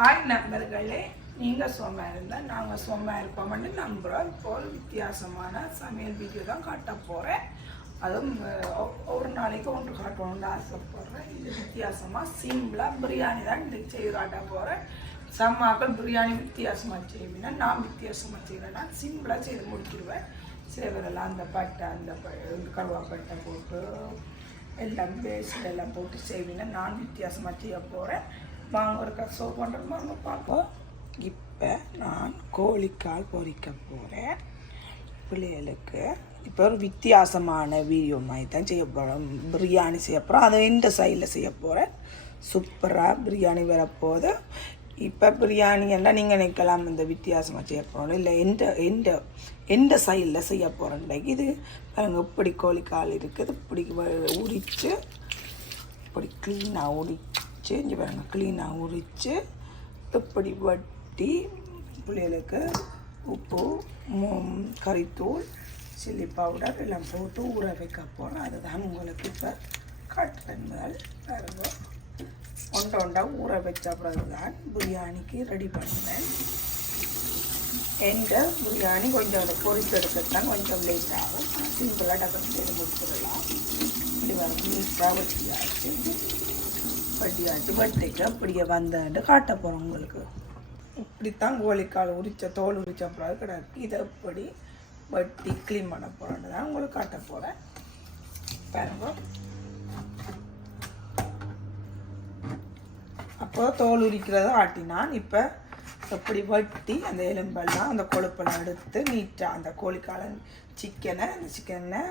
Hi நண்பர்களே, நீங்கள் சும்மா இருந்தால் நாங்கள் சும்மா இருப்போம்னு நம்புகிறோம். இப்போ வித்தியாசமான சமையல் வீடியோ தான் காட்ட போகிறேன். அதுவும் ஒரு நாளைக்கு ஒன்று காட்டணும்னு ஆசைப்படுறேன். இது வித்தியாசமாக சிம்பிளாக பிரியாணி தான் இன்றைக்கு செய்து காட்ட போகிறேன். சம்மாக்கள் பிரியாணி வித்தியாசமாக செய்வேன்னா நான் வித்தியாசமாக செய்வேன். நான் சிம்பிளாக செய்து முடிச்சிடுவேன். சேவரெல்லாம் அந்த பட்டை அந்த கருவாப்பட்டை போட்டு எல்லாம் பேஸ்ட் எல்லாம் போட்டு செய்வேன்னா நான் வித்தியாசமாக செய்ய போகிறேன். வாங்க ஒரு கசோ பண்ணுறோமா பார்ப்போம். இப்போ நான் கோழிக்கால் பொரிக்க போகிறேன் பிள்ளைகளுக்கு. இப்போ ஒரு வித்தியாசமான வீடியோ மாதிரி தான் செய்ய போகிறோம். பிரியாணி செய்ய போகிறோம். அதை எந்த சைடில் செய்ய போகிறேன். சூப்பராக பிரியாணி வரப்போகுது. இப்போ பிரியாணி எல்லாம் நீங்கள் நினைக்கலாம் இந்த வித்தியாசமாக செய்ய போகிறோம் இல்லை எந்த சைடில் செய்ய போகிறேன். இது பாருங்க, இப்படி கோழிக்கால் இருக்குது. இப்படி உரித்து இப்படி க்ளீனாக செஞ்சு பாருங்க, க்ளீனாக உரித்து இப்படி வட்டி பிள்ளைகளுக்கு உப்பு கறித்தூள் சில்லி பவுடர் எல்லாம் போட்டு ஊற வைக்க போகிறோம். அதுதான் உங்களுக்கு இப்போ காட்டுறேன். பாருங்க, ஒன்றா ஊற வச்ச பிறகு தான் பிரியாணிக்கு ரெடி பண்ணுவேன். எந்த பிரியாணி கொஞ்சம் அதை பொரிச்செடுக்கத்தான் கொஞ்சம் லேட் ஆகும். சிம்பிளாக டக்குனு செய்து முடிச்சிடலாம். இது வந்து நீட்டாக வட்டியாச்சு வட்டிக்கு அப்படியே வந்தேன்ட்டு காட்ட போகிறோம் உங்களுக்கு. இப்படித்தான் கோழிக்கால் தோல் உரிச்ச பிறகு கிடக்கு. இதை எப்படி வட்டி க்ளீன் பண்ண போகிறோன்னு தான் உங்களுக்கு காட்ட போகிறேன். பாருங்க, அப்போ தோல் உரிக்கிறத ஆட்டினான். இப்போ எப்படி வட்டி அந்த எலும்பெல்லாம் அந்த கொழுப்பெல்லாம் எடுத்து நீட்டாக அந்த கோழிக்கால அந்த சிக்கனை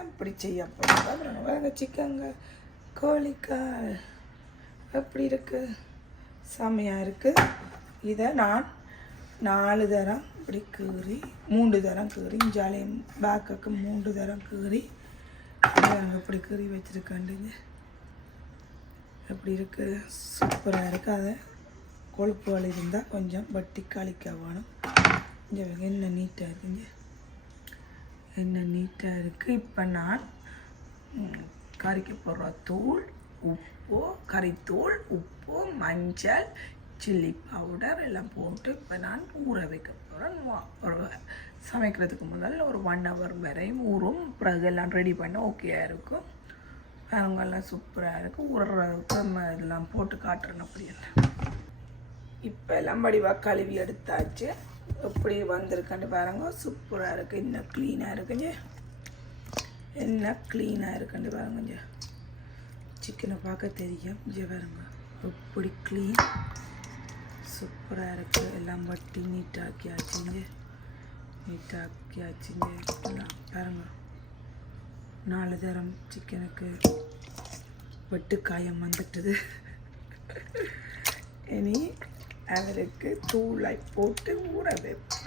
இப்படி செய்ய போகிறோம். சிக்கங்க கோழிக்கால் எப்படி இருக்குது, செம்மையாக இருக்குது. இதை நான் 4 தரம் இப்படி கீறி 3 தரம் கீறி ஜாலியும் பேக்குக்கு 3 தரம் கீறி இப்படி கீறி வச்சுருக்காண்டுங்க. எப்படி இருக்குது, சூப்பராக இருக்குது. அதை கொழுப்புகள் இருந்தால் கொஞ்சம் வட்டி கழிக்க வேணும். இங்கே என்ன நீட்டாக இருக்குங்க, என்ன நீட்டாக இருக்குது. இப்போ நான் கறிக்கு போடுற தூள் உப்பு, கறித்தூள், உப்பு, மஞ்சள், சில்லி பவுடர் எல்லாம் போட்டு இப்போ நான் ஊற வைக்க போகிறேன். சமைக்கிறதுக்கு முதல்ல ஒரு 1 hour வரையும் ஊறும். பிறகு எல்லாம் ரெடி பண்ண ஓகேயாக இருக்கும். அவங்கெல்லாம் சூப்பராக இருக்கும். ஊறுறதுக்கு இதெல்லாம் போட்டு காட்டுறேன். அப்படி இல்லை, இப்போ எல்லாம் வடிவாக கழுவி எடுத்தாச்சு. எப்படி வந்திருக்கான்னு பாருங்க, சூப்பராக இருக்குது. இன்னும் க்ளீனாக இருக்குங்க, என்ன க்ளீனாக இருக்குன்னு பாருங்க. சிக்கனை பார்க்க தெரியும். இங்கே பாருங்க, எப்படி க்ளீன் சூப்பராக இருக்குது. எல்லாம் வட்டி நீட்டாக்கியாச்சுங்க, நீட்டாக்கியாச்சுங்க. எல்லாம் பாருங்க, 4 தரம் சிக்கனுக்கு வெட்டு காயம் வந்துட்டுது. இனி அவருக்கு தூளை போட்டு ஊற வைப்போம்.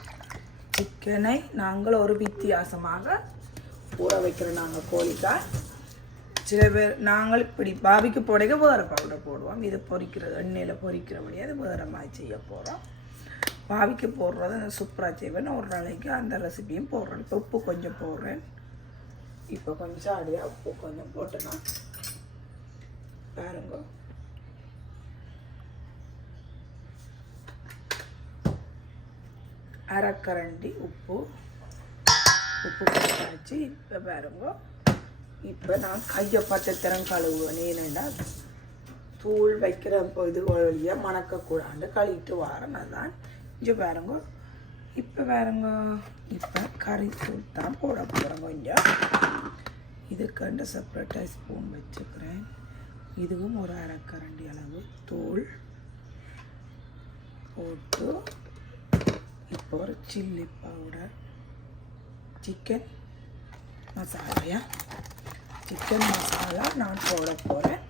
சிக்கனை நாங்கள் ஒரு வித்தியாசமாக ஊற வைக்கிறோம். நாங்கள் கோழிக்கால் சில பேர் நாங்கள் இப்படி பாபிக்கு போடைக்க வேறு பவுடர் போடுவோம். இதை பொரிக்கிறது எண்ணெயில் பொரிக்கிறபடி அது வேறு மாதிரி செய்ய போகிறோம். பாபிக்கு போடுறது சூப்பராக செய்வேன். ஒரு நாளைக்கு அந்த ரெசிபியும் போடுறேன். இப்போ உப்பு கொஞ்சம் போடுறேன். இப்போ கொஞ்சம் சாடியாக உப்பு கொஞ்சம் போட்டேன்னா பாருங்க, அரைக்கரண்டி உப்பு போட்டாச்சு. இப்போ பாருங்க, இப்போ நான் கையை 10 தரம் கழுவுவேன். ஏன்னா தூள் வைக்கிற இது வழியாக மணக்கக்கூடாது கழுவிட்டு வரேன். அதுதான் இங்கே பாருங்க. இப்போ பாருங்க, இப்போ கறி தூள் தான் போட போகிறேன். கொஞ்சம் இதுக்கண்டு செப்பரேட்டாக ஸ்பூன் வச்சுக்கிறேன். இதுவும் ஒரு அரைக்கரண்டி அளவு தூள் போட்டு இப்போ ஒரு சில்லி பவுடர், சிக்கன் மசாலா நான் போட போகிறேன்.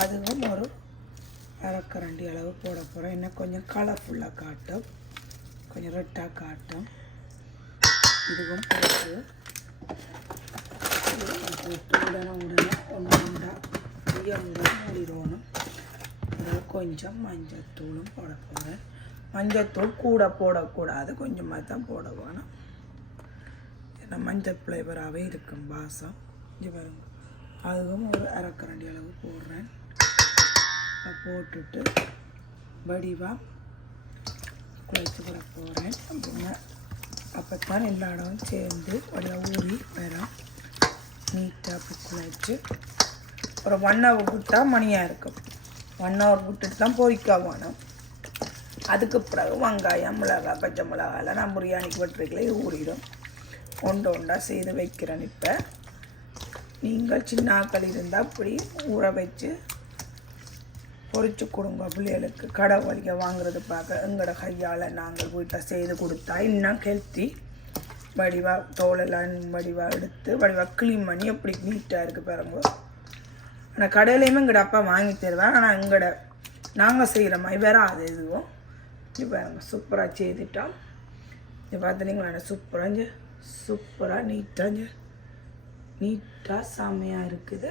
அதுவும் ஒரு அரைக்கரண்டி அளவு போட போகிறேன். இன்னும் கொஞ்சம் கலர்ஃபுல்லாக காட்டும், கொஞ்சம் ரெட்டாக காட்டும். இதுவும் போட்டு உடனே மூடிடணும். கொஞ்சம் மஞ்சத்தூளும் போட போகிறேன். மஞ்சத்தூள் கூட போடக்கூடாது, கொஞ்சமாக தான் போட வேணும். ஏன்னா மஞ்சள் ஃப்ளேவராகவே இருக்கும் வாசம். இங்கே பாருங்க, அதுவும் ஒரு அரைக்கரண்டி அளவு போடுறேன். போட்டுட்டு வடிவாக குழைச்சி விட போகிறேன். அப்படின்னா அப்போ தான் எல்லா இடமும் சேர்ந்து வடிவாக ஊறி வரும். நீட்டாக அப்படி குழைச்சி ஒரு 1 hour விட்டால் மணியாக இருக்கும். 1 hour விட்டுட்டு தான் பொரிக்க வேணும். அதுக்கு பிறகு வெங்காயம், மிளகாய், பச்சை மிளகாயெல்லாம் நான் பிரியாணிக்கு வெட்டுறதுக்குள்ளே ஊறிடும். ஒன்றா செய்து வைக்கிறேன். இப்போ நீங்கள் சின்ன ஆக்கள் இருந்தால் அப்படி ஊற வச்சு பொரிச்சு கொடுங்க பிள்ளைகளுக்கு. கடை வலிக்க வாங்குறது பார்க்க எங்களோட கையால் நாங்கள் வீட்டை செய்து கொடுத்தா இன்னும் ஹெல்த்தி. வடிவாக தோலெல்லாம் வடிவாக எடுத்து வடிவாக க்ளீன் பண்ணி எப்படி நீட்டாக இருக்குது பாருங்க. ஆனால் கடையிலையுமே எங்கள்ட அப்பா வாங்கி தருவேன். ஆனால் எங்கள்ட நாங்கள் செய்கிற மாதிரி வராது எதுவும். இப்போ பாருங்க சூப்பராக செய்துட்டோம். இது பார்த்துனீங்களா சூப்பராக நீட்டாக செம்மையாக இருக்குது.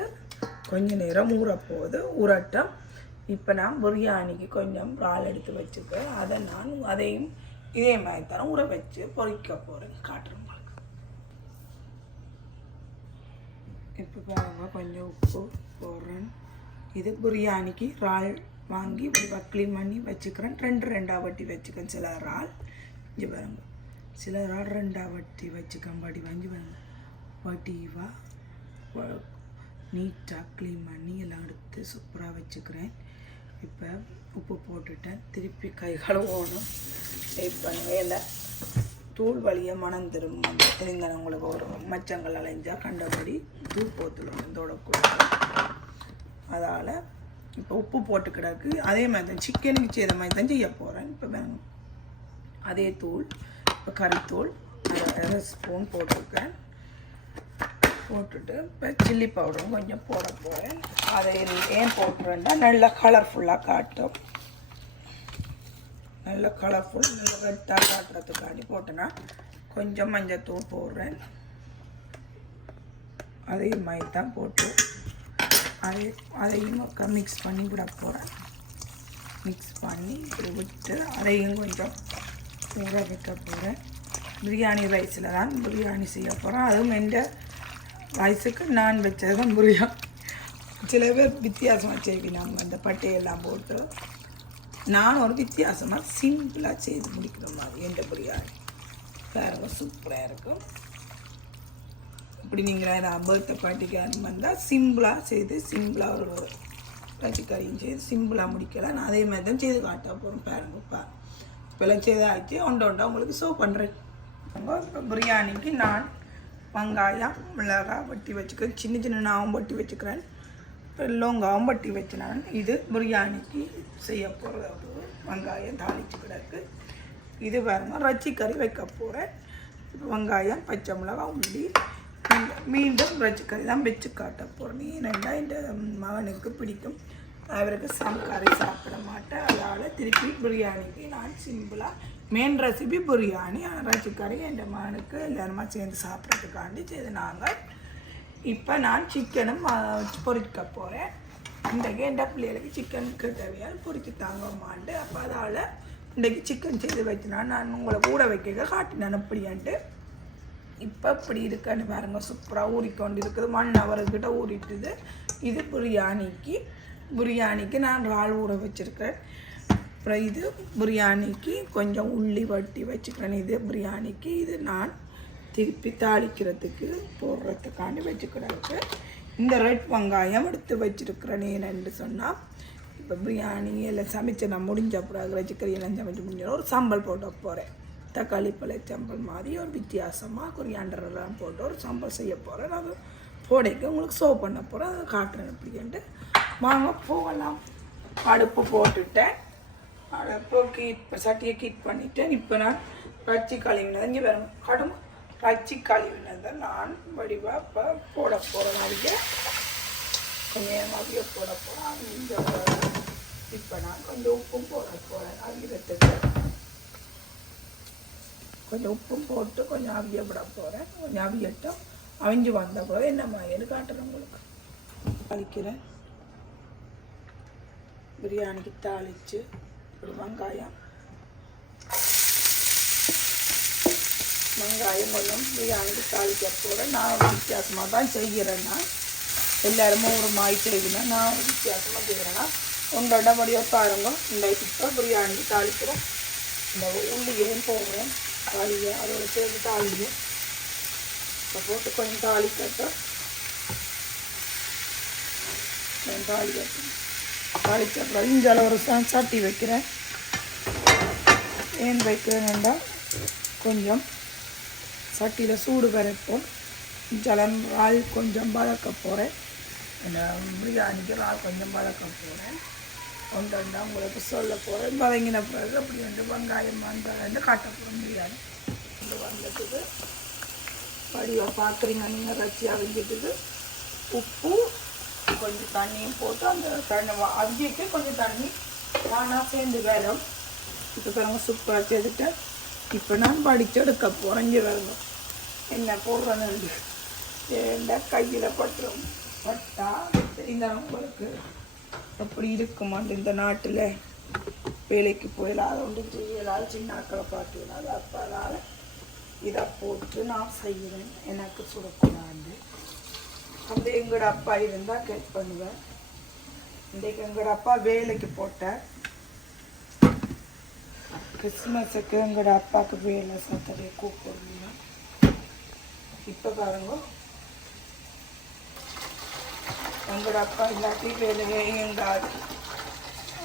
கொஞ்சம் நேரம் ஊறப்போகுது. ஊறட்டும். இப்போ நான் பிரியாணிக்கு கொஞ்சம் இறால் எடுத்து வச்சுருக்கேன். அதையும் இதே மாதிரி தான் ஊற வச்சு பொரிக்க போகிறேன். காட்டுறேன் உங்களுக்கு. இப்போ பாருங்க கொஞ்சம் உப்பு போடுறேன். இது பிரியாணிக்கு இறால் வாங்கி க்ளீன் பண்ணி வச்சுக்கிறேன். 2 வட்டி வச்சுக்கேன். சில இறால் இங்கே பாருங்க, சில இறால் 2 வட்டி வச்சுக்கேன். வாங்கி பாருங்க வடிவாக நீட்டாக க்ளீன் பண்ணி எல்லாம் எடுத்து சூப்பராக வச்சுக்கிறேன். இப்போ உப்பு போட்டுட்டேன். திருப்பி கை கழுவணும். வெயிட் பண்ணுவேன். இல்லை தூள் வழியை மனம் திரும்ப தெரிந்தான உங்களுக்கு ஒரு மச்சங்கள் அலைஞ்சால் கண்டபடி தூள் போத்துடணும் தோடக்கூடாது. அதால் இப்போ உப்பு போட்டு கிடக்கு. அதே மாதிரி தான் சிக்கனுக்கு செய்த மாதிரி தான் செய்ய போகிறேன். இப்போ வேணும் அதே தூள், இப்போ கறித்தூள் 1 ஸ்பூன் போட்டிருக்கேன். போட்டுட்டு இப்போ சில்லி பவுடரும் கொஞ்சம் போட போகிறேன். அதை ஏன் போட்டுறேன்னா நல்லா கலர்ஃபுல்லாக காட்டும். நல்ல கலர்ஃபுல் நல்ல ரெட்டாக காட்டுறதுக்காண்டி போட்டேன்னா கொஞ்சம் மஞ்சத்தூள் போடுறேன். அதையும் மாதிரி தான் போட்டு அதையும் மிக்ஸ் பண்ணி விட போகிறேன். மிக்ஸ் பண்ணி இப்படி விட்டு அதையும் கொஞ்சம் ஊற வைக்க போகிறேன். பிரியாணி ரைஸில் தான் பிரியாணி செய்ய போகிறேன். அதுவும் எந்த ரைஸுக்கு நான் வச்சது தான் பிரியாணி. சில பேர் வித்தியாசமாக செய்வேன். நம்ம அந்த பட்டையெல்லாம் போட்டு நான் ஒரு வித்தியாசமாக சிம்பிளாக செய்து முடிக்கிற மாதிரி எந்த பிரியாணி வேறு சூப்பராக இருக்கும். இப்படி நீங்கள் பர்த்டே பார்ட்டிக்கு வந்தால் சிம்பிளாக செய்து சிம்பிளாக ஒரு பச்சிக்கறியும் செய்து சிம்பிளாக முடிக்கலாம். நான் அதே மாதிரி தான் செய்து காட்ட போகிறேன். பாருங்கப்பா இப்போல்லாம் செய்தாச்சு ஒன்றா உங்களுக்கு சர்வ் பண்ணுறேன். இப்போ பிரியாணிக்கு நான் வெங்காயம், மிளகாய் வெட்டி வச்சுக்கிறேன். சின்ன நாவும் வெட்டி வச்சுக்கிறேன். லோங்காவும் வெட்டி வச்சு நான் இது பிரியாணிக்கு செய்ய போகிறது. வெங்காயம் தாளித்து கிடக்கு. இது பாருங்க ரச்சிக்கறி வைக்க போகிறேன். இப்போ வெங்காயம், பச்சை மிளகாய், உள்ளி மீண்டும் ரச்சிக்கறி தான் வச்சு காட்ட போகிறேன். ஏன்னா இந்த மகனுக்கு பிடிக்கும். அவருக்கு கறி சாப்பிட மாட்டேன். அதனால் திருப்பி பிரியாணிக்கு நான் சிம்பிளாக மெயின் ரெசிபி பிரியாணி. ரச்சிக்கறி என் மகனுக்கு எல்லாருமா சேர்ந்து சாப்பிட்றதுக்காண்டி செய்து நாங்கள் இப்போ நான் சிக்கனும் பொரிக்க போகிறேன். இன்றைக்கு என் பிள்ளைகளுக்கு சிக்கனுக்கு தேவையால் பொரிச்சு தாங்கம்மாண்டு. அப்போ அதால் இன்றைக்கு சிக்கன் செய்து வச்சுனா நான் உங்களை கூட வைக்க காட்டினேன் அப்படின்ட்டு. இப்போ இப்படி இருக்குன்னு பாருங்கள் சூப்பராக ஊறிக்கொண்டு இருக்குது. 1 hour கிட்ட ஊறிட்டுது. இது பிரியாணிக்கு நான் இறால் ஊற வச்சுருக்கேன். அப்புறம் இது பிரியாணிக்கு கொஞ்சம் உள்ளி வட்டி வச்சுக்கிறேன். இது பிரியாணிக்கு இது நான் திருப்பி தாளிக்கிறதுக்கு போடுறதுக்காண்டி வச்சுக்கிறதுக்கு இந்த ரெட் வெங்காயம் எடுத்து வச்சுருக்கிறேன். ஏன்னு சொன்னால் இப்போ பிரியாணி எல்லாம் சமைச்சு நான் முடிஞ்சப்படாது ரச்சிக்கறி எல்லாம் சமைச்சு முடிஞ்சோம் ஒரு சம்பல் போட்ட போகிறேன். தக்காளி பழ சம்பல் மாதிரி ஒரு வித்தியாசமாக கொரியாண்டரெல்லாம் போட்டு ஒரு சம்பல் செய்ய போகிறேன். அது போடைக்கு உங்களுக்கு சர்வ் பண்ண போகிறேன். அதை காட்டுறேன் எப்படின்ட்டு. வாங்க போகலாம். அடுப்பு போட்டுட்டேன். அடுப்பு சட்டியை கீட் பண்ணிவிட்டேன். இப்போ நான் ரச்சி கழுவினது இங்கே வேறு கடும் ரச்சி கழுவினதை நான் வடிவாக இப்போ போட போகிறேன். அவிய கொஞ்சம் அவிய போட போகிறேன். இப்போ நான் கொஞ்சம் உப்பும் போட போகிறேன். அவியத்துக்கு கொஞ்சம் உப்பும் போட்டு கொஞ்சம் அவிய விட போகிறேன். கொஞ்சம் அவியட்டும். அவிஞ்சு வந்த பிறகு என்ன மாதிரின்னு காட்டுறேன் உங்களுக்கு. தாளிக்கிறேன். பிரியாணிக்கு தாளித்து ஒரு வெங்காயம் கொஞ்சம் பிரியாணிக்கு தாளிக்க போகிறேன். நான் ஒரு வித்தியாசமாக தான் செய்கிறேன். நான் எல்லாருமே ஒரு மாதிரி செய்கிறேன். நான் வித்தியாசமாக செய்கிறேன்னா ஒன்றரை மணி பாருங்க. இந்த இப்போ பிரியாணிக்கு தாளிக்கிறேன். இந்த உள்ளியும் போடுறேன் தாளியை அதோட சேர்த்து தாளியும் இப்போ போட்டு கொஞ்சம் தாளிக்கட்டும் தாளிச்ச அப்புறம் இஞ்சால ஒரு சட்டி வைக்கிறேன். ஏன் வைக்கிறேன்டா கொஞ்சம் சட்டியில் சூடு வரட்டும். இஞ்சாலம் இறால் கொஞ்சம் வதக்க போகிறேன். இந்த பிரியாணிக்கு இறால் கொஞ்சம் வதக்க போகிறேன். ஒன்றா உங்களுக்கு சொல்ல போகிறேன். வதங்கின பிறகு அப்படி வந்து வெங்காயம் வந்து காட்ட போகிறோம். பிரியாணி கொண்டு வந்துட்டுது படிவை பார்க்குறீங்க நீங்கள் ரச்சி அவிஞ்சிட்டுது. உப்பு கொஞ்சம் தண்ணியும் போட்டு அந்த தண்ணி அவிஞ்சிட்டு கொஞ்சம் தண்ணி தானாக சேர்ந்து வரும். இப்போ பாருங்க சூப்பராக செய்துட்டேன். இப்போ நான் படித்து எடுக்க போகிறேங்க வருங்க என்ன போடுறேன்னு ஏண்டா கையில் பட்டுரும் பட்டா தெரிந்தாலும் உங்களுக்கு அப்படி இருக்குமாண்டு இந்த நாட்டில் வேலைக்கு போயிடாத ஒன்று செய்யலாது சின்னாக்களை பார்க்கலாது அப்போதால் இதை போட்டு நான் செய்கிறேன். எனக்கு சுடக்கூடாது. அந்த எங்களோட அப்பா இருந்தால் கேட் பண்ணுவேன். இன்றைக்கு எங்களோட அப்பா வேலைக்கு போட்டேன். கிறிஸ்மஸுக்கு எங்களோட அப்பாவுக்கு வேலை சாத்தடைய கூப்பிடுங்க. இப்போ பாருங்க எங்களோட அப்பா இல்லாட்டி வேலையே எங்காது.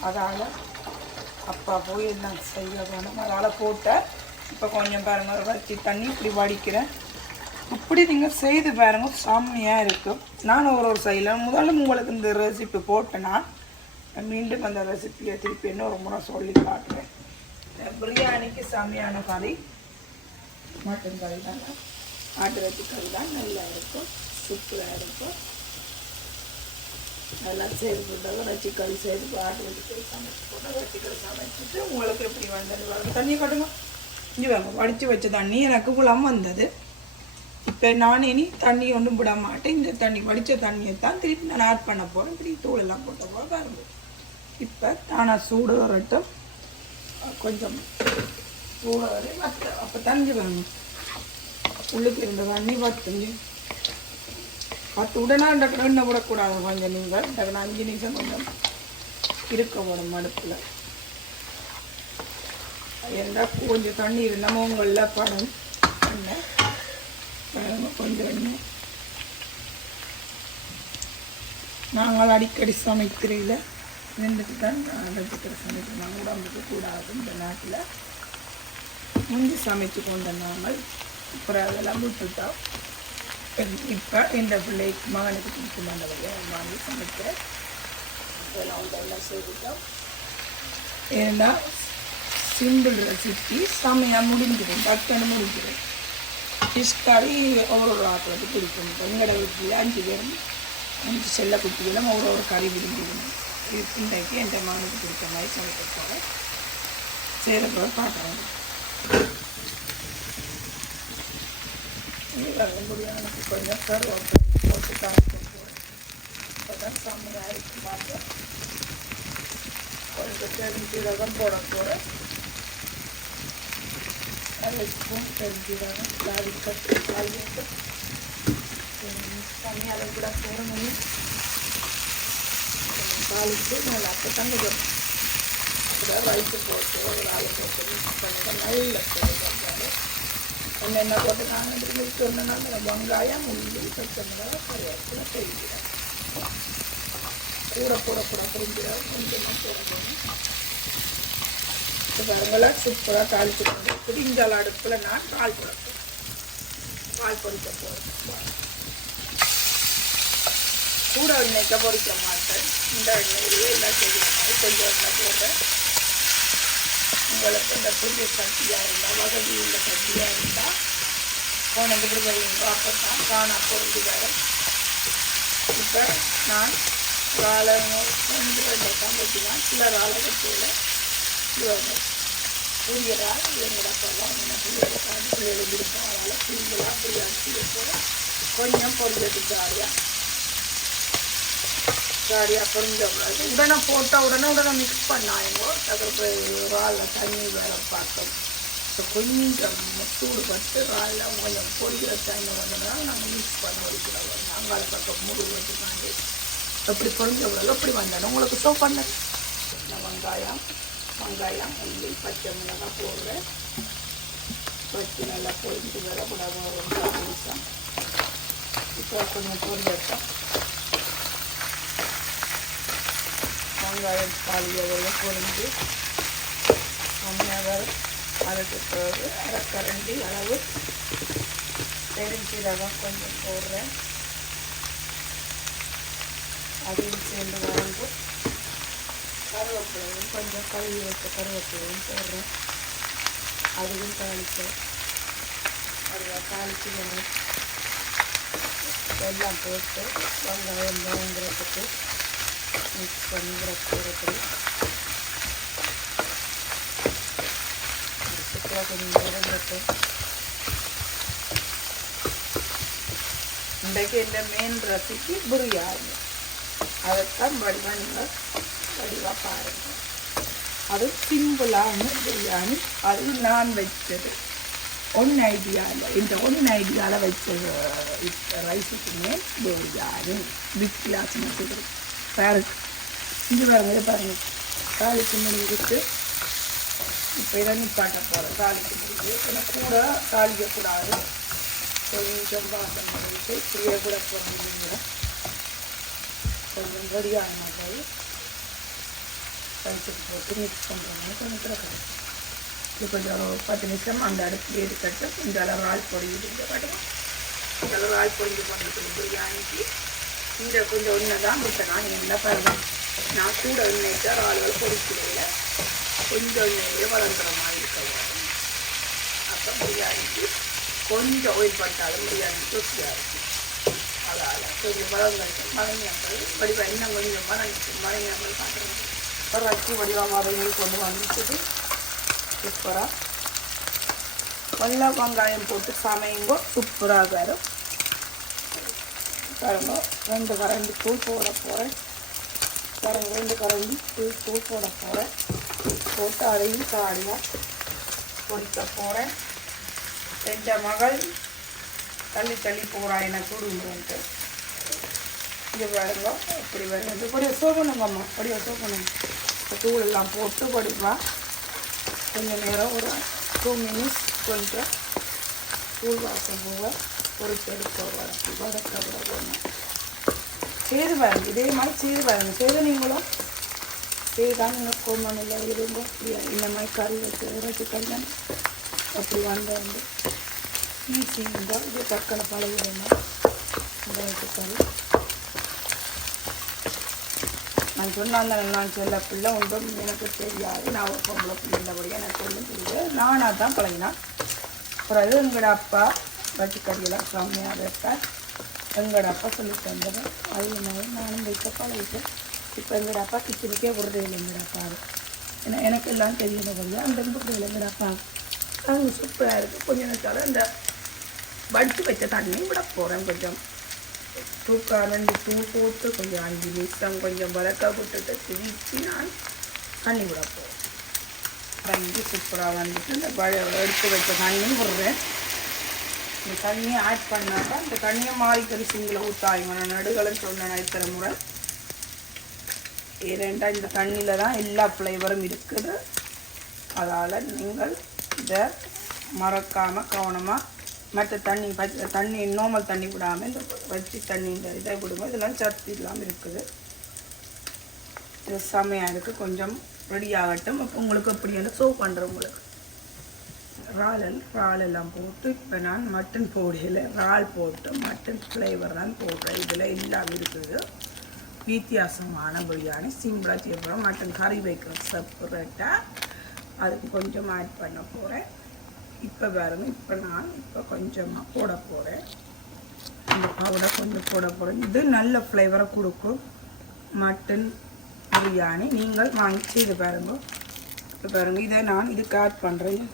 அதால் அப்பா போய் எல்லாம் செய்ய வேணும். அதால் போட்டேன். இப்போ கொஞ்சம் பாருங்க வச்சு தண்ணி இப்படி வடிக்கிறேன். இப்படி நீங்கள் செய்து பாருங்க செம்மையாக இருக்கும். நான் ஒரு சைடில் முதல்ல உங்களுக்கு இந்த ரெசிபி போட்டேன்னா மீண்டும் அந்த ரெசிபியை திருப்பி இன்னொரு முறை சொல்லி காட்டுறேன். பிரியாணிக்கு செம்மையான கறி மட்டன் கறி தான், ஆட்டுறச்சி கறி தான் நல்லா இருக்கும், சூப்பராக இருக்கும். நல்லா சேர்த்து இறைச்சி கறி சேர்த்து ஆட்டுறச்சி கறி சமைச்சு போட்டு இறைச்சி கறி சமைச்சிட்டு உங்களுக்கு எப்படி வந்தது வரும். தண்ணியை கட்டுங்க. இங்கே வாங்க வடித்து வச்ச தண்ணி எனக்கு குளம் வந்தது. இப்போ நான் இனி தண்ணி ஒன்றும் விட மாட்டேன். இந்த தண்ணி வடித்த தண்ணியை தான் திருப்பி நான் ஆட் பண்ண போகிறேன். இப்படி தூளெல்லாம் போட்ட போக பாருங்க. இப்போ தானாக சூடு வரட்டும். கொஞ்சம் சூடு வரை வத்த அப்போ தண்ணி வேணும். உள்ளுக்கு இருந்த தண்ணி வத்துங்க. பத்து உடனே எண்ணெய் விடக்கூடாது. கொஞ்சம் நீங்கள் 5 நிமிஷம் கொஞ்சம் இருக்க போகணும் அடுப்பில். இருந்தால் கொஞ்சம் தண்ணி இருந்தால் உங்களில் படம் எண்ணெய் கொஞ்சம் எண்ணெய். நாங்கள் அடிக்கடி சமைக்கிறீங்கள ரெண்டுக்கு தான் ரெண்டுக்கிற சமைக்கிறோம். உடம்புக்கு கூடாது. இந்த நாட்டில் முந்தி சமைச்சு கொண்ட நாங்கள் அப்புறம் அதெல்லாம் விட்டுட்டோம். இப்போ இந்த பிள்ளைக்கு மகனுக்கு பிடிக்க மாட்டவங்க வாங்கி சமைக்கிறேன். இதெல்லாம் எல்லாம் செய்துட்டோம். ஏன்னா சிம்பிள் ரெசிபி செம்மையாக முடிஞ்சிடும். டக்குன்னு முடிஞ்சிடும். ஃபிஷ் கறி ஒரு ஆக்களுக்கு பிடிக்கும். எங்களோட வீட்டில் 5 பேரும் 5 செல்ல குட்டிகளும் ஒரு கறி விரும்பிக்கணும். இது இன்றைக்கு என் மகனுக்கு பிடிச்ச மாதிரி சமைக்க போகிறேன். செய்கிறப்ப பார்க்குறேன். பிரியாணிக்கு கொஞ்சம் கருவேப்பிலை போட்டு காமிக்க போகிறேன். இப்போ தான் செம்மையாக இருக்கும். பார்த்து கொஞ்சம் பெருஞ்சீரகம் போட போகிறேன். 1 ஸ்பூன் பெருஞ்சீரகம் தாளிக்கட்டு தாளிட்டு தண்ணி அதை கூட போடணும். தாளித்து நல்லா அப்போ தண்ணி கூட வயிற்று போட்டு ஒரு ஆளு போட்டு மிக்ஸ் பண்ணி நல்லா போட்டு என்னென்ன போட்டு நாங்கள் இப்படி சொன்னோன்னா வெங்காயம் உள்ளி பச்சை மிளகாய் கருவேப்பிலை பெருஞ்சீரகம் கூட பெருஞ்சீரகம் கொஞ்சமாக போடணும். இப்போ பாருங்களாம் சூப்பராக தாளிச்சு கொண்டு பிடிஞ்சால் அடுப்பில் நான் பால் பொடிப்பேன். பால் பொடிக்க போகிறேன். கூட எண்ணெய்க்க பொறிக்க மாட்டேன். இந்த எண்ணெயிலேயே எல்லாம் செய்யணும். கொஞ்சம் எண்ணெய் போட்டேன். உங்களுக்கு இந்த புதிய சட்டியாக இருந்தால் வசதி உள்ள சட்டியாக இருந்தால் போனது வைங்க. அப்போ தான் காணா பொருந்தி வரும். இப்போ நான் ராலை 2 சமைச்சுதான் சில ராலை கட்டியில் இவங்க புரியறால் எங்களோட பிள்ளைகள் விருப்பம். அதனால் பிள்ளைகளாக பிரியாணி போட கொஞ்சம் பொருள் ஜாடியாக பொருந்தக்கூடாது. உடனே போட்டால் உடனே மிக்ஸ் பண்ணாயங்கோ. அதுக்கப்புறம் ராலில் தண்ணி வேலை பார்த்தோம். இப்போ கொஞ்சம் சூடு பட்டு ராலில் கொஞ்சம் பொரிக்கிற தண்ணி வந்ததுனால நாங்கள் மிக்ஸ் பண்ண வைக்கிறோம். நாங்கள் பக்கம் முருகு வச்சுக்காண்டி எப்படி பொரிஞ்ச விடல எப்படி வந்தாலும் உங்களுக்கு சோ பண்ண வெங்காயம் வெங்காயம் உள்ளி பச்சை மிளகாய் போடுறேன். வச்சு நல்லா பொரிஞ்சு வர கூட ஒரு 10 நிமிஷம். இப்போ கொஞ்சம் பொரியட்டும். வெங்காயம் பாலியவரை பொரிஞ்சு ஒன்றரை அதுக்கு பிறகு அரைக்கரண்டி அளவு பெருஞ்சீரகம் கொஞ்சம் போடுறேன். அதையும் சேர்ந்து வளர்ந்து கருவேப்பிலையும் கொஞ்சம் கழுவி வச்ச கருவேப்பிலையும் போடுறேன். அதையும் தாளிக்கிறேன். அதில் தாளித்து எல்லாம் போட்டு வெங்காயம் வாங்குறதுக்கு மிக்ஸ் பண்ணிக்கிற போகிறதுக்கு கொஞ்சம் இறந்துட்டு இன்றைக்கு இந்த மெயின் ரெசிபி பிரியாணி. அதைத்தான் வடிவாக பாருங்கள். அது சிம்பிளான பிரியாணி. அது நான் வச்சது ஒன் ஐடியாவில், இந்த ஒன் ஐடியாவில் வச்ச ரைஸுக்குமே பிரியாணி வித்தியாசமாக பாருங்க. இது பாருங்கள், இதை பாருங்கள். தாளிக்கு முடிஞ்சிட்டு இப்போ இதை நிப்பாட்ட போகிறேன். தாளிக்க முடியுது. எனக்கு கூட தாளிக்கக்கூடாது. கொஞ்சம் வாசம் பண்ணிட்டு இப்படியே கூட போடுறீங்க. கொஞ்சம் ரெடியான மாதிரி ரைஸுக்கு போட்டு மிக்ஸ் பண்ணுறோம்னு கொஞ்சம் திறக்கிறேன். இது கொஞ்சம் ஒரு 10 நிமிஷம் அந்த அடுப்பு எடுக்கட்டு. கொஞ்சம் அளவு ஆள் பொடிக்கிட்டு காட்டுவோம். இந்த அளவு ஆள் பொடிஞ்சு பண்ணுறது பிரியாணிக்கு இந்த கொஞ்சம் எண்ணெய் தான் விட்டேன். என்ன பாருங்கள், நான் கூட எண்ணெய்க்கு ஆளுகள் பொடிக்கிறதில்ல. கொஞ்சம் எண்ணெயிலே வளர்க்குற மாதிரி இருக்க. அப்போ பிரியாணிக்கு கொஞ்சம் ஆயில் பட்டாலும் பிரியாணி ருசியாக இருக்கும். அதால் கொஞ்சம் மரங்கள் வடிவா இன்னும் கொஞ்சம் மரங்கள் பார்க்குறேன். வச்சு வடிவா மரங்கள் கொண்டு வந்துட்டு சூப்பராக வெள்ளை வெங்காயம் போட்டு சமையுங்கோ சூப்பராக வரும். பாருங்க, 2 கரண்டி தூள் போட போகிறேன். பாருங்க, 2 கரண்டி தூள் போட போகிறேன். போட்டு அதையும் காடியாக பொரிக்க போகிறேன். என் மகள் தள்ளி போகிறா எனக்கு விடுங்கன்ட்டு. இது பாருங்க, இப்படி வருது. இப்படியே சோப்பணுங்கம்மா, இப்படியே சோப்பணுங்க. தூள் எல்லாம் போட்டு படிப்பா. கொஞ்சம் நேரம் ஒரு 2 மினிட்ஸ் கொஞ்சம் தூள் வாசம் போக பொறுத்தெடுக்க வதக்க போகணும். செய்து பாருங்க, இதே மாதிரி செய்து பாருங்க. செய்து நீங்களும் செய்தான் நீங்கள் கோமணில் இருங்க. இந்த மாதிரி கறி வச்சு இறச்சி கல்யாணம் அப்படி வந்து ஈஸி இருந்தால் இது தக்கலை பழகிடணும். இறச்சி கறி நான் சொன்னாங்க. நான் சொல்ல பிள்ளை ஒன்றும் எனக்கு தெரியாது. நான் ஒரு பொம்பளை பிள்ளைபடியாக எனக்கு ஒன்றும் தெரியாது. நானாக தான் பழகினேன். பிறகு எங்களோட அப்பா வச்சு கறியெல்லாம் செம்மையாக வைப்பேன். எங்களோட அப்பா சொல்லி தந்தது. அதில் நானும் வைக்க பழகிட்டேன். இப்போ எங்களோட அப்பா கிச்சனுக்கே விடுறது இல்லை. எங்களோட அப்பா ஏன்னா எனக்கு எல்லாம் தெரியல. அந்த விடுறது இல்லை எங்களோட அப்பா. அது சூப்பராக இருக்குது. கொஞ்சம் நேரத்தால் இந்த வடித்து வச்ச தண்ணியும் விட போகிறேன். கொஞ்சம் 2 தூள் போட்டு கொஞ்சம் 5 நிமிஷம் கொஞ்சம் வதக்க விட்டுட்டு திரிச்சு நான் தண்ணி விட போகிறேன். தண்ணி சூப்பராக வந்துட்டு இந்த எடுத்து வச்ச தண்ணியும் விடுறேன். இந்த தண்ணியை ஆட் பண்ணாக்கா இந்த தண்ணியை மாறிக்கறி சிங்கில் ஊற்றாங்க. நான் நடுகளும் சொன்னேன் இத்தனை முறை. ஏனெண்டா இந்த தண்ணியில் தான் எல்லா ஃப்ளேவரும் இருக்குது. அதால் நீங்கள் இதை மறக்காமல் கவனமாக மற்ற தண்ணி நார்மல் தண்ணி விடாமல் இந்த வச்சு தண்ணி இந்த இதை விடுங்க. இதெல்லாம் சத்து இல்லாமல் இருக்குது. இது செம்மையாக இருக்குது. கொஞ்சம் ரெடி ஆகட்டும். அப்போ உங்களுக்கு எப்படி வந்து சர்வ் பண்ணுறேன். உங்களுக்கு இறால் எல்லாம் போட்டு இப்போ நான் மட்டன் போடையில் இறால் போட்டு மட்டன் ஃப்ளேவர் தான் போடுறேன். இதில் எல்லாம் இருக்குது. வித்தியாசமான பிரியாணி சிம்பிளாக செய்யப்போகிறோம். மட்டன் கறி வைக்கிறோம் செப்பரேட்டாக. அதுக்கு கொஞ்சம் ஆட் பண்ண போகிறேன். இப்போ பாருங்க, நான் கொஞ்சமாக போட போகிறேன். இந்த பவுடர் கொஞ்சம் போட போகிறேன். இது நல்ல ஃப்ளேவரை கொடுக்கும் மட்டன் பிரியாணி. நீங்கள் வாங்கி செய்து பாருங்க. இப்போ பாருங்கள், இதை நான் இதுக்கு ஆட் பண்ணுறேன்.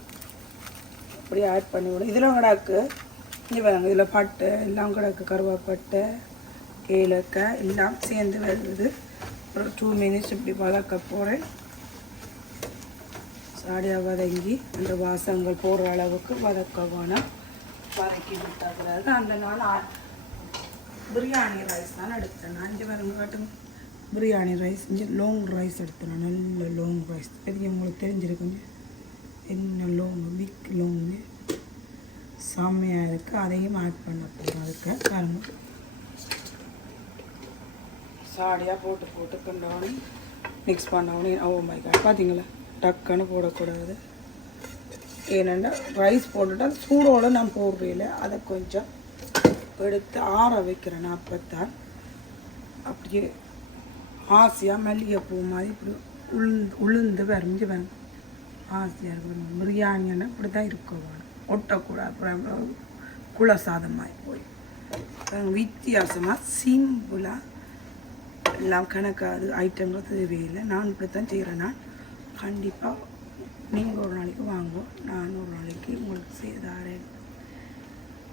அப்படியே ஆட் பண்ணி விடும். இதில் கிடக்கு இங்கே பாருங்கள். இதில் பட்டை எல்லாம் கிடக்கு. கருவாப்பட்டை, ஏலக்காய் எல்லாம் சேர்ந்து வருது. ஒரு 2 மினிட்ஸ் இப்படி வதக்க போகிறேன். சாடியாக வதங்கி அந்த வாசங்கள் போடுற அளவுக்கு வதக்க வேணும். வதக்கி விட்ட பிறகு அந்த நாள் பிரியாணி ரைஸ் தான் எடுத்தேன். நான் 5 பேரும் காட்டுங்க. பிரியாணி ரைஸ் இங்கே லாங் ரைஸ் எடுத்துனேன். நல்ல லாங் ரைஸ் பெரிய உங்களுக்கு தெரிஞ்சிருக்குங்க என்ன லாங் பிக் லாங்கு செம்மையாக இருக்குது. அதையும் ஆட் பண்ண போகிறோம். அதுக்கு பாருங்க சாடியாக போட்டு கிண்டோனே மிக்ஸ் பண்ணோடனே ஓ மை காட் பார்த்தீங்களா டக்குன்னு போடக்கூடாது. ஏனென்னா ரைஸ் போட்டுட்டால் சூடோடு நான் போடுறேன். அதை கொஞ்சம் எடுத்து ஆற வைக்கிறேன். நான் அப்போத்தான் அப்படியே ஆசையாக மல்லிகைப்பூ மாதிரி இப்படி உளுந்து வரைஞ்சி வேணும். ஆசையாக இருக்கணும். பிரியாணின்னா இப்படி தான் இருக்க வேணும். ஒட்டக்கூடாது. அப்புறம் குல சாதமாகி போய் வித்தியாசமாக சிம்பிளாக எல்லாம் கணக்காது ஐட்டங்கள் தேவையில்லை. நான் இப்படி தான் செய்கிறேன். நான் கண்டிப்பாக நீங்கள் ஒரு நாளைக்கு வாங்குவோம். நான் ஒரு நாளைக்கு உங்களுக்கு செய்தாரேன்.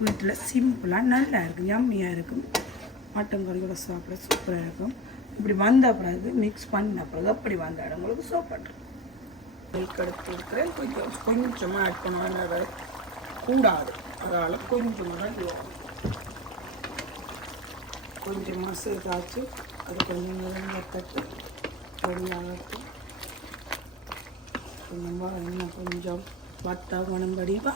வீட்டில் சிம்பிளாக நல்லா இருக்கும். யம்மியாக இருக்கும். மட்டன் கறியோட சாப்பிட சூப்பராக இருக்கும். இப்படி வந்த பிறகு மிக்ஸ் பண்ண பிறகு அப்படி வந்த இடங்களுக்கு சாப்பிட்றேன். மில்க் எடுத்து இருக்கிறேன். கொஞ்சமாக ஆட் பண்ணுவாங்க கூடாது. அதனால் கொஞ்சமாக சேர்த்தாச்சு. அது கொஞ்சம் நிறங்கட்டு ரெடியாகட்டும். இன்னும் கொஞ்சம் வட்டா மணம்படிவா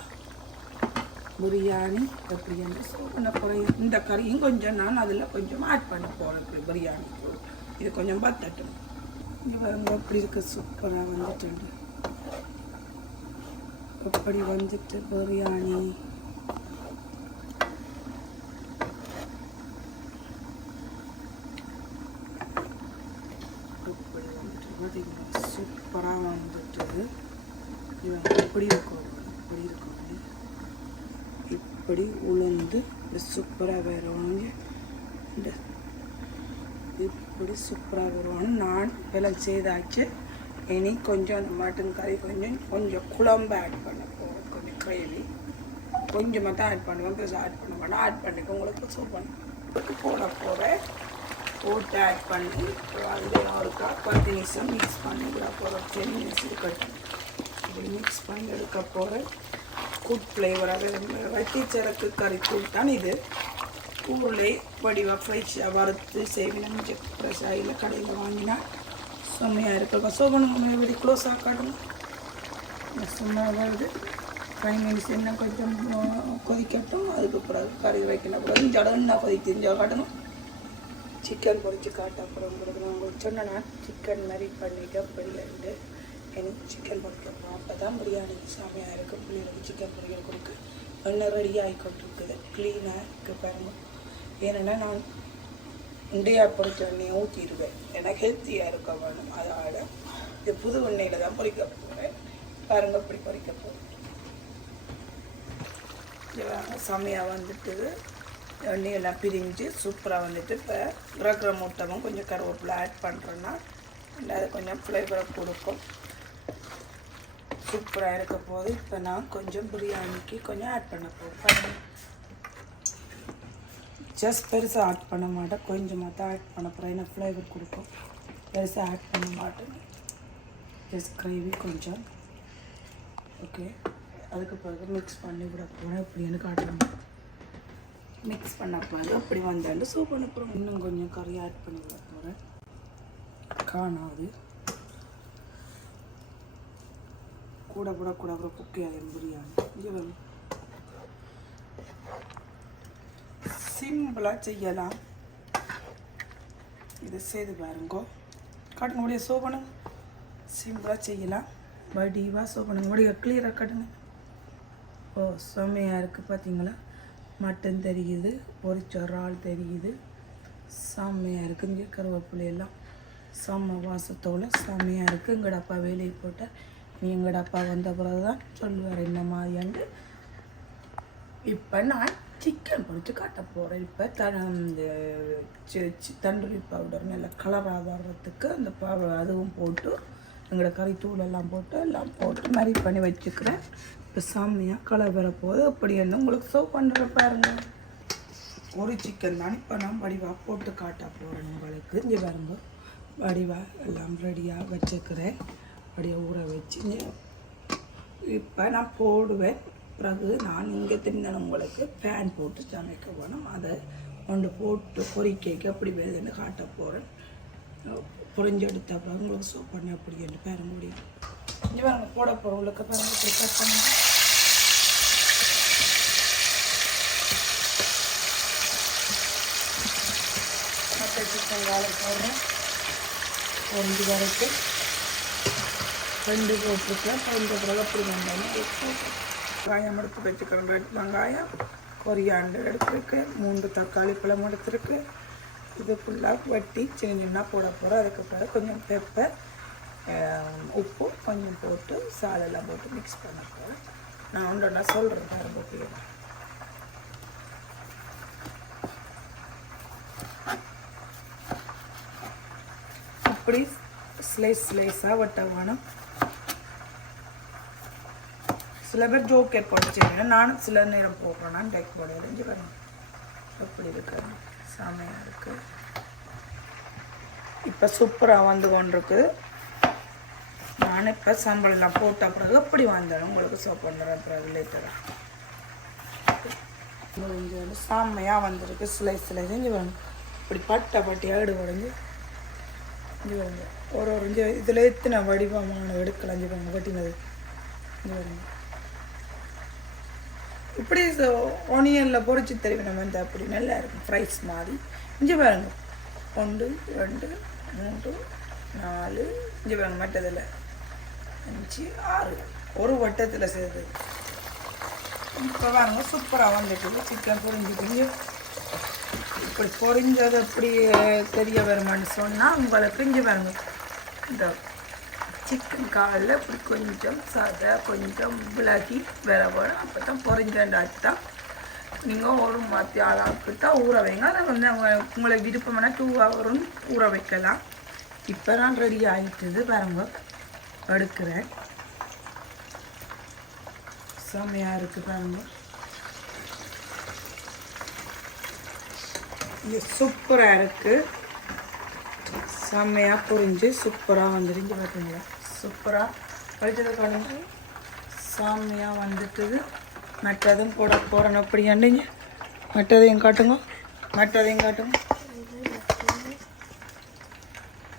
பிரியாணி எப்படி என்று பண்ண போகிறேன். இந்த கறியும் கொஞ்சம் நான் அதில் கொஞ்சம் ஆட் பண்ண போகிறேன். இப்படி பிரியாணி இது கொஞ்சம் பத்தட்டும். இவங்க எப்படி இருக்க சூப்பராக வந்துட்டு எப்படி வந்துட்டு பிரியாணி சூப்பராக வந்துட்டு இப்படி இருக்கும். இப்படி உளுந்து சூப்பராக வருவாங்க. இப்படி சூப்பராக வருவான்னு நான் வெள்ளம் செய்தாச்சு. இனி கொஞ்சம் அந்த மட்டன் கறி கொஞ்சம் குழம்பு ஆட் பண்ண போகிறேன். கொஞ்சம் கிரேவி கொஞ்சமாக தான் ஆட் பண்ணுவேன். பெருசாக ஆட் பண்ண மாட்டேன். ஆட் பண்ணிக்க உங்களுக்கு சூப்பர் போட போகிறேன். போட்டு ஆட் பண்ணி அதில் ஒரு 10 நிமிஷம் மிக்ஸ் பண்ணி விட போகிறோம். 10 மினிட்ஸ் இருக்கட்டும். இப்படி மிக்ஸ் பண்ணி எடுக்க போகிறேன். குட் ஃப்ளேவராக வட்டிச்சரக்கு கறித்தூள் தான் இது. ஊரில் வடிவாக ஃப்ரைஷாக வறுத்து சேவினம் ஃப்ரெஷ்ஷாக இல்லை கடையில் வாங்கினா செம்மையாக இருக்கும். சோபனுக்கு இப்படி க்ளோஸாக காட்டணும். சும்மா வருது 5 மினிட்ஸ் என்ன கொஞ்சம் கொதிக்கட்டும். அதுக்கு பிறகு கறி வைக்கணும். பிறகு ஜடன்னா கொதிக்க காட்டணும். சிக்கன் பொரிச்சு காட்ட அப்புறம் பிறகு நான் உங்களுக்கு சொன்னேன். சிக்கன் மாதிரி பண்ணிட்டு அப்படி ரெண்டு எனக்கு சிக்கன் பொரிக்கணும். அப்போ தான் பிரியாணி செம்மையாக இருக்கும். பிள்ளைகளுக்கு சிக்கன் பொரியல் கொடுக்க எண்ணெய் ரெடி ஆகிக்கொண்டிருக்குது. க்ளீனாக இருக்குது பாருங்கள். ஏன்னா நான் இண்டியா பொரிச்ச எண்ணெயை ஊற்றிடுவேன். எனக்கு ஹெல்த்தியாக இருக்க வேணும். அதோட இது புது எண்ணெயில் தான் பொரிக்க போகிறேன். பாருங்கள் இப்படி பொரிக்க போகிறேன். செம்மையாக வந்துட்டு எண்ணெயெல்லாம் பிரிஞ்சு சூப்பராக வந்துட்டு இப்போ இருக்கிற முட்டையும் கொஞ்சம் கருவேப்பிலை ஆட் பண்ணுறேன்னா அது கொஞ்சம் ஃப்ளேவரை கொடுக்கும். சூப்பராக இருக்க போது இப்போ நான் கொஞ்சம் பிரியாணிக்கு கொஞ்சம் ஆட் பண்ண போகிறேன். ஜஸ்ட் பெருசாக ஆட் பண்ண மாட்டேன். கொஞ்சமாக தான் ஆட் பண்ண போகிறேன். ஏன்னா ஃப்ளேவர் கொடுக்கும். பெருசாக ஆட் பண்ண மாட்டேன். ஜஸ்ட் கிரேவி கொஞ்சம் ஓகே. அதுக்கு பிறகு மிக்ஸ் பண்ணி விட போகிறேன். இப்படின்னு காட்டுறேன். மிக்ஸ் பண்ண பிறகு அப்படி வந்தாண்டு சூப் பண்ண போகிறோம். இன்னும் கொஞ்சம் கறி ஆட் பண்ணி விட போகிறேன். காணாது கூட அப்புறம் குக்கையாது பிரியாணி. இங்கே சிம்பிளாக செய்யலாம். இதை செய்து பாருங்கோ. காட்டுங்க முடிய சோபனுங்க. சிம்பிளாக செய்யலாம். வடிவாக சோபனுங்க முடிய கிளியராக காட்டுங்க. ஓ செம்மையாக இருக்குது பார்த்தீங்களா. மட்டன் தெரியுது. பொரிச்ச இறால் தெரியுது. செம்மையாக இருக்குது. இங்கே கருவேப்பிலையெல்லாம் செம்ம வாசத்தோடு செம்மையாக இருக்குது. எங்கட அப்பா வேலையை போட்டால் நீ எங்கட அப்பா வந்த பிறகு தான் சொல்லுவார் என்ன மாதிரியாண்டு. இப்போ நான் சிக்கன் பொரித்து காட்ட போகிறேன். இப்போ தண்டூரி பவுடர் நல்ல கலராக வர்றதுக்கு அந்த அதுவும் போட்டு எங்களோட கறித்தூளெல்லாம் போட்டு எல்லாம் போட்டு மேரி பண்ணி வச்சுக்கிறேன். இப்போ செம்மையாக கலர் வரப்போகுது. அப்படி என்ன உங்களுக்கு சர்வ் பண்ணுற பாருங்க. ஒரு சிக்கன் தான் இப்போ நான் வடிவாக போட்டு காட்ட போகிறேன் உங்களுக்கு. இங்கே பாருங்க வடிவாக எல்லாம் ரெடியாக வச்சுக்கிறேன். அப்படியே ஊற வச்சு இப்போ நான் போடுவேன். பிறகு நான் இங்கே தின்னணும் உங்களுக்கு பேன் போட்டு சமைக்க போனோம். அதை கொண்டு போட்டு பொறிக்கைக்கு அப்படி வேணுன்னு காட்ட போகிறேன். புரிஞ்சு எடுத்த அப்புறம் உங்களுக்கு சூப் பண்ணி அப்படி என்று பேர முடியும். இங்கே பாருங்க போட போகிற உங்களுக்கு பாருங்க ப்ரிப்பேர் பண்ணுங்க. மற்ற சிக்கன் காலை போடுறேன் 2 வரைக்கும் 2 போட்டிருக்கேன். 2 பிறகு அப்படி வெங்காயம் எடுத்து வச்சுக்கிறேன். 2 வெங்காயம் கொரியாண்டர் எடுத்துருக்கு, 3 தக்காளி பழம் எடுத்துருக்கு. இது ஃபுல்லாக வெட்டி சின்ன போட போகிறோம். அதுக்கு பிறகு கொஞ்சம் பெப்பர் உப்பு கொஞ்சம் போட்டு சாலெல்லாம் போட்டு மிக்ஸ் பண்ண போகிறேன். நான் ஒன்றா சொல்கிறேன் வேறு போட்டு. இப்படி ஸ்லைஸாக வெட்ட வேணும். சில பேர் ஜோக்கெட் போட்டுச்சுங்க, நானும் சில நேரம் போடுறேன். நான் டெக் போட இருந்து வரணும். எப்படி இருக்கு செமையாக இருக்குது. இப்போ சூப்பராக வந்து கொண்டிருக்கு. நான் இப்போ சம்பளம்லாம் போட்ட பிறகு எப்படி வந்தாலும் உங்களுக்கு சோப் பண்ணுறேன். பிறகு லேட்டராக செம்மையாக வந்திருக்கு. ஸ்லைஸ் செஞ்சு வேணும். இப்படி பட்டியாக உடைஞ்சு இங்கே வருங்க. ஒரு இதில் எத்தனை வடிவமான எடுக்கலாம் வாங்க வெட்டினது. இங்கே வருங்க. இப்படி ஆனியனில் பொறிச்சு தெரியும் நம்ம இந்த அப்படி நல்லா இருக்கும் ஃப்ரைஸ் மாதிரி. இங்கே பாருங்க 1 2 3 4 இங்கே பாருங்க மட்டதில் 5 6 ஒரு வட்டத்தில் செய்யுது. இப்போ பாருங்க சூப்பராக வந்துட்டு சிக்கன் பொரிஞ்சுக்கிங்க. இப்படி பொரிஞ்சது எப்படி தெரிய வருமானு சொன்னால் உங்களுக்கு இங்கே பாருங்க இந்த சிக்கன் காலில் இப்படி கொஞ்சம் சதை கொஞ்சம் விலகி வேற வரும். அப்போ தான் பொரிஞ்சண்டாச்சு தான் நீங்கள் ஒரு மாற்றி அளவுக்கு தான் ஊற வைங்க. அதை வந்து உங்களுக்கு விருப்பமான 2 hours ஊற வைக்கலாம். இப்போ நான் ரெடி ஆகிட்டுது பாருங்க. எடுக்கிறேன். செம்மையாக இருக்குது பாருங்க. இது சூப்பராக இருக்குது. செம்மையாக புரிஞ்சு சூப்பராக வந்துடுங்க பார்த்தீங்களா. சூப்பராக படித்ததை காணுங்க. செம்மையாக வந்துட்டுது. மற்றதும் போட போகிறேன். அப்படி அண்டிங்க மற்றதையும் காட்டுங்க.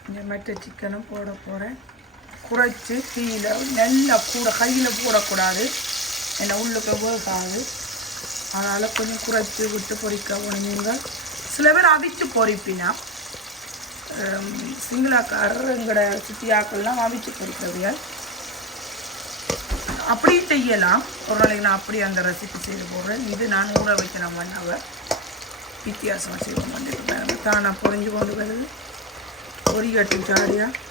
இந்த மற்ற சிக்கனும் போட போகிறேன். குறைச்சி தீயில நல்லா கூட கையில் போடக்கூடாது. என்ன உள்ளுக்கு வேகாது. அதனால் கொஞ்சம் குறைச்சி விட்டு பொரிக்க உணவுங்க. சில பேர் அவிச்சு பொரிப்பினா சிங்களாக்காரர் எங்களோட சித்தியாக்கள்லாம் அவிச்சு பொரிக்கிறவங்க அப்படி செய்யலாம். ஒரு நாளைக்கு நான் அப்படி அந்த ரெசிபி செய்து போடுறேன். இது நான் ஊற வைக்கணும் பண்ணாவ வித்தியாசமாக செய்வோம். வந்து தானாக பொரிஞ்சு கொண்டு வருது. பொரிகட்டு ஜாலியாக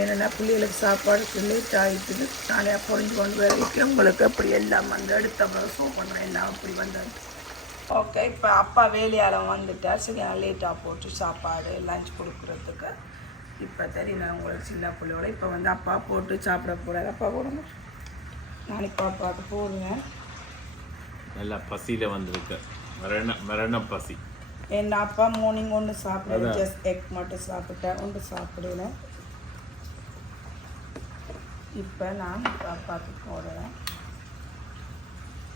என்னென்னா பிள்ளைகளுக்கு சாப்பாடு லேட் ஆகிட்டுது. நாளையாக பொரிஞ்சு கொண்டு வரைக்கும் உங்களுக்கு அப்படி எல்லாம் வந்து எடுத்த பிறகு ஷோ பண்ணுறேன். எல்லாம் அப்படி வந்தது. ஓகே இப்போ அப்பா வேலையாளம் வந்துட்டார். சரி நான் லேட்டாக போட்டு சாப்பாடு லஞ்ச் கொடுக்குறதுக்கு. இப்போ தெரியும் நான் உங்களுக்கு சின்ன பிள்ளையோட இப்போ வந்து அப்பா போட்டு சாப்பிட போகிறாரு. அப்பா போடுங்க. நான் இப்போ அப்பாவுக்கு போடுவேன். நல்லா பசியில் வந்திருக்கு. மரண பசி. என் அப்பா மார்னிங் ஒன்று சாப்பிடல. ஜஸ்ட் எக் மட்டும் சாப்பிட்டேன். ஒன்று சாப்பிடல. இப்போ நான் இப்போ அப்பாவுக்கு போடுறேன்.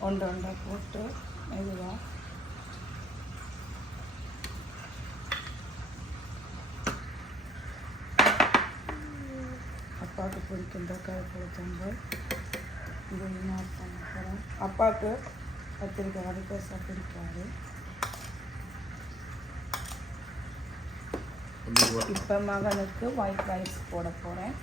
ஒன்றா போட்டு மெதுவாக அப்பாவுக்கு பிடிக்கும் தக்காளி கொடுத்தாங்க. இது என்ன பண்ண போகிறேன். அப்பாவுக்கு கத்திரிக்காய் அடிப்பேசா பிடிக்காது. இப்போ மகனுக்கு ஒயிட் ரைஸ் போட போகிறேன்.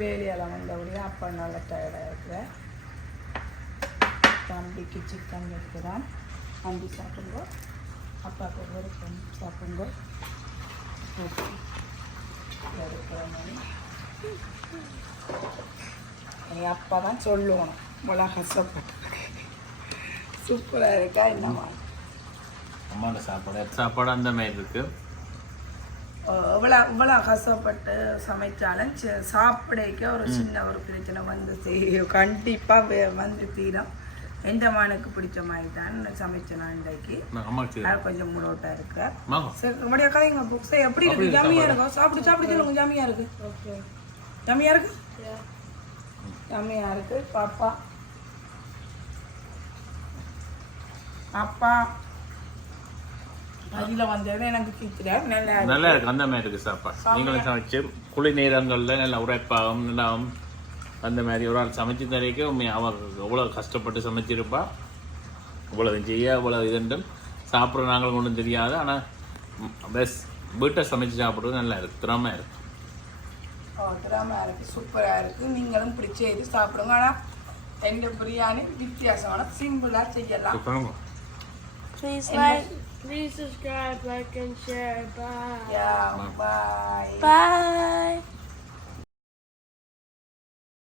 வேலையெல்லாம் வந்தபடியே அப்பா நல்லா டயர்டாக இருக்கிறேன். தம்பிக்கு சிக்கன் வைக்கிறேன். தம்பி சாப்பிடுங்க. அப்பாவுக்கு ஒரு சாப்பிடுங்க. என் அப்பா தான் சொல்லுவோம் இவ்வளோ கஷ்டப்பட்டு சூப்பராக இருக்கா என்னம்மா அம்மாவோட சாப்பாடு அந்த மாதிரி இருக்கு. இவ்வளோ கஷ்டப்பட்டு சமைச்சாலும் சாப்பிடைக்க ஒரு சின்ன ஒரு பிரச்சனை வந்து கண்டிப்பாக வந்து தீரும். எந்த மனுக்கு பிடிச்ச மாதிரி தான் சமைச்சேன் நான் இன்றைக்கு. கொஞ்சம் முன்னோட்டாக இருக்கு. சரி முடியா கதைங்க புக்ஸை எப்படி இருக்கு? ஜாமியாக இருக்கும். சாப்பிட்டு சொல்லுங்க. ஜாமியாக இருக்கு. ஓகே யம்மியா இருக்கு Yeah. யம்மியா இருக்கு பாப்பா அப்பா அதில் வந்தது எனக்கு கேட்குறேன் நல்லா நல்லா இருக்கு அந்த மாதிரி இருக்கு சாப்பாடு நீங்களும் சமைச்சு குளி நேரங்கள்ல நல்லா உரைப்பாகவும் நல்லாவும் அந்த மாதிரி ஒரு ஆள் சமைச்சு தரைக்கு அவள் எவ்வளோ கஷ்டப்பட்டு சமைச்சிருப்பா இவ்வளோ செய்ய இவ்வளோ இதுண்டும் சாப்பிட்ற நாங்களும் ஒன்றும் தெரியாது ஆனால் பெஸ்ட் வீட்டை சமைச்சு சாப்பிட்றது நல்லா இருக்கு திறமையாக இருக்கு திறமையாக இருக்குது சூப்பராக இருக்குது நீங்களும் பிடிச்சி இது சாப்பிடுங்க ஆனால் எந்த பிரியாணி வித்தியாசமான சிம்பிளாக செய்யலாம் சொல்லுங்க Please like, please subscribe, like, and share. Bye. Yeah, bye. Bye.